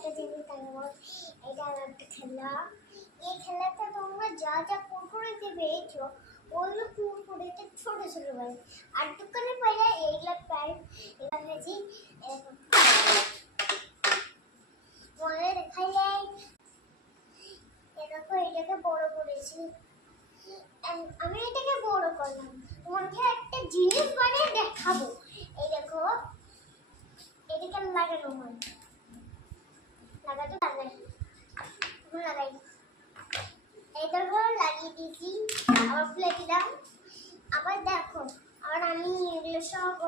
একটা জিনিস দেখাবো। এটা একটা খেলা। এই খেলাটা তোমরা যা যা কুরকুরেতে পেয়েছো ওইগুলো কুরকুরেতে ছোট ছোট পাই। আর দোকানে পাইলে এইগুলো পাই। এগুলো ভেজি মনে দেখাইলে এরকম এটাকে বড় করেছি। আমি এটাকে বড় করলাম। তোমাকে একটা জিনিস বানিয়ে দেখাবো। এই দেখো এটাকে লাগানো হয়। লাগাতে লাগাই এই দেখো লাগিয়ে দিয়েছি। আবার প্লেটে দাও। আবার দেখো আবার আমি এগুলো সব